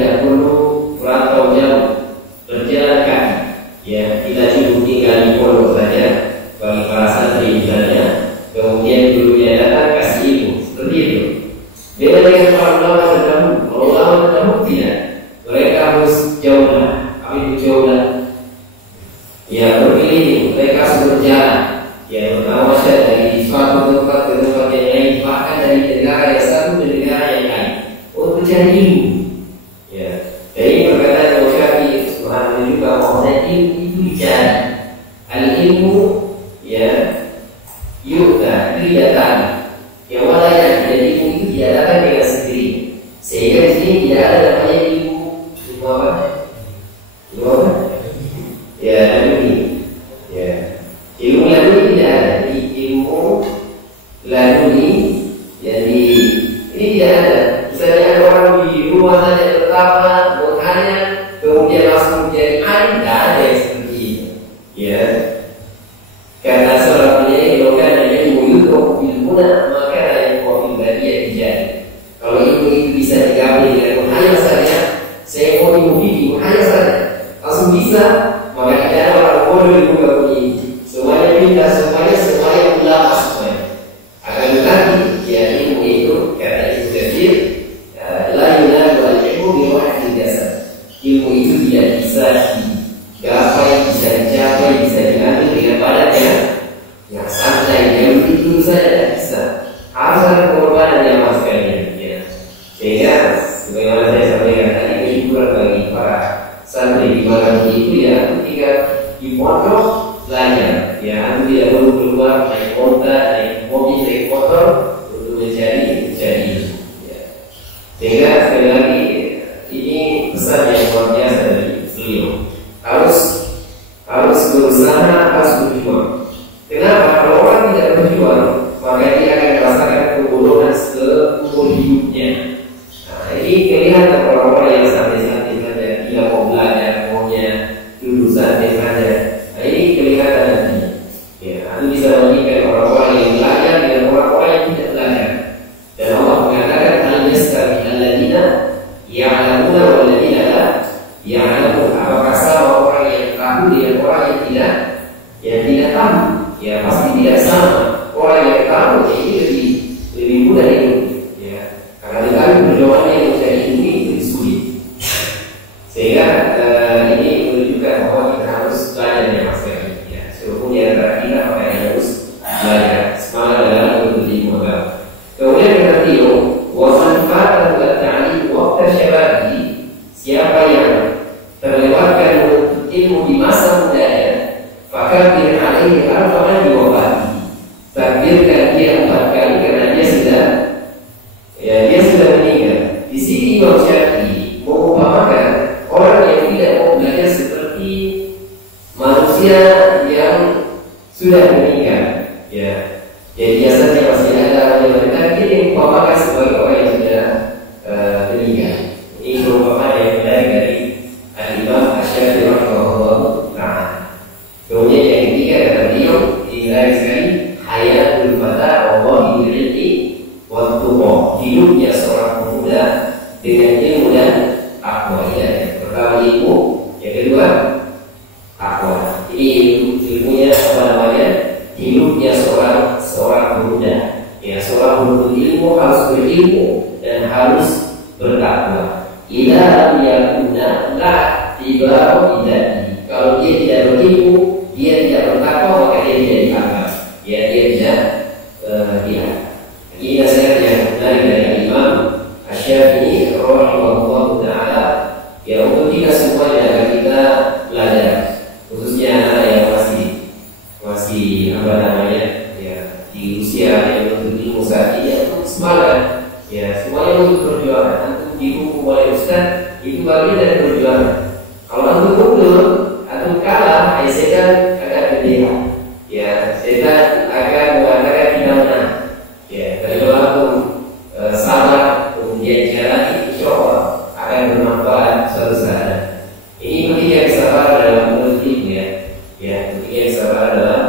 tidak perlu merantau jauh, berjalan kaki. Ya, kita cukup tinggal di pondok saja bagi para santri misalnya. Kemudian gurunya datang kasih ilmu seperti itu. Beda dengan para ulama terdahulu. Para ulama terdahulu tidak. Mereka harus jauhlah. Kami itu jauhlah. Ya, berkeliling. Mereka harus berjalan. Ya, pertama saja dari suatu tempat ke tempat yang lain, bahkan dari negara yang satu ke negara yang lain untuk mencari ilmu. Ya, dari perkataan Imam Syafi'i Subhanahu juga bahwa ilmu itu dicari. Al ilmu ya yu'ta, itu didatangi. Yang walaya, jadi ilmu itu didatangkan dengan sendiri. Sehingga di sini tidak ada namanya ilmu apa? Ilmu apa? Ya, ilmu. Ya, ilmu laduni tidak ada. Ilmu laduni, jadi ini tidak ada. Misalnya ada orang di rumah saja pertama bertanya, kemudian langsung menjadi alim, tidak ada yang seperti itu. Ya, karena seorang penyanyi lokan dan ilmu itu ilmuna maka yang kau pribadi yang dijadi. Kalau ilmu itu bisa digambil dengan menghayal saja, saya mau ilmu ini menghayal saja, langsung bisa. Maka tidak ada orang bodoh yang bukan punya. Semuanya pintar, semuanya ulama semuanya. Akan tetapi ya ilmu itu kata Ibnu Katsir, la yunalu al-ilmu bi wahdi jasad. Ilmu itu tidak bisa digapai, bisa dicapai, bisa diambil dengan badan yang santai, yang begitu saja tidak bisa. Harus ada pengorbanan yang mas sekalian. Ya. Sehingga sebagaimana saya sampaikan tadi, hiburan bagi para santri di malam itu ya ketika di pondok belajar. Ya, anda tidak perlu keluar naik onta, naik mobil, naik motor untuk mencari. Ya. Sehingga sekali lagi ini pesan yang luar biasa dari beliau. Harus berusaha, harus berjuang. Kenapa? Kalau orang tidak berjuang, maka dia akan merasakan kebodohan seumur hidupnya. Nah, ini kelihatan orang-orang yang santai-santai saja, tidak mau belajar, maunya duduk santai saja. Nah, ini kelihatan nanti. Ya, itu bisa membandingkan orang-orang yang belajar dengan orang-orang yang tidak belajar. Dan Allah mengatakan al-yastawi alladziina ya'lamuna wal ladziina la ya'lamun. Apakah sama orang yang tahu dengan orang yang tidak tahu? Ya pasti tidak sama. Orang yang tahu ya ini lebih mudah itu. Ya, karena kita berjalannya mencari ilmu itu lebih sulit. Sehingga ini menunjukkan bahwa kita harus belajar ya mas ya. Seluruh di antara kita maka harus belajar. Semangat dalam menuntut ilmu agama. Kemudian kata beliau, wa man fatahu at-ta'lim waqta syababi, siapa yang terlewatkan menuntut ilmu di masa mudanya, fakabir alaihi arfa'an diwafati, takbirkan dia 4 kali karena dia sudah meninggal. Di sini Imam Syafi'i mengumpamakan orang yang tidak mau belajar seperti manusia yang sudah meninggal. Ya, jadi biasanya masih ada orang yang meninggal, dia mengumpamakan sebagai orang yang sudah meninggal. Ini perumpamaan yang menarik dari Al-Imam Asy-Syafi'i rahimahullah ta'ala. Kemudian yang ketiga kata beliau, menarik sekali, hayatul fata wallahi bil-ilmi wat tuqa. Hidupnya seorang pemuda dengan ilmu dan takwa. Ya, pertama ilmu, yang kedua takwa. Ini ilmunya apa namanya? Hidupnya seorang pemuda. Ya, seorang penuntut ilmu harus berilmu dan harus bertakwa. Ila yakuna la tibaru idati. Kalau dia tidak berilmu, dia tidak bertakwa, maka dia tidak dianggap. Ya, dia tidak dianggap. Ini nasihat yang menarik dari Imam Asy-Syafi'i rahimahullah ta'ala. Ya, untuk kita semuanya agar kita belajar, khususnya anak yang masih apa namanya, ya di usia yang menuntut ilmu saat ini, semangat. Ya, semuanya untuk perjuangan. Antum dihukum oleh Ustaz, itu bagian dari perjuangan. Kalau antum mundur, antum kalah, setan akan bendera. Ya, setan akan mengatakan tidak menang. Ya, tapi kalau antum sabar, kemudian jalani, insya Allah akan bermanfaat suatu saat. Ini pentingnya kesabaran dalam menuntut ilmu ya. Ya, pentingnya kesabaran dalam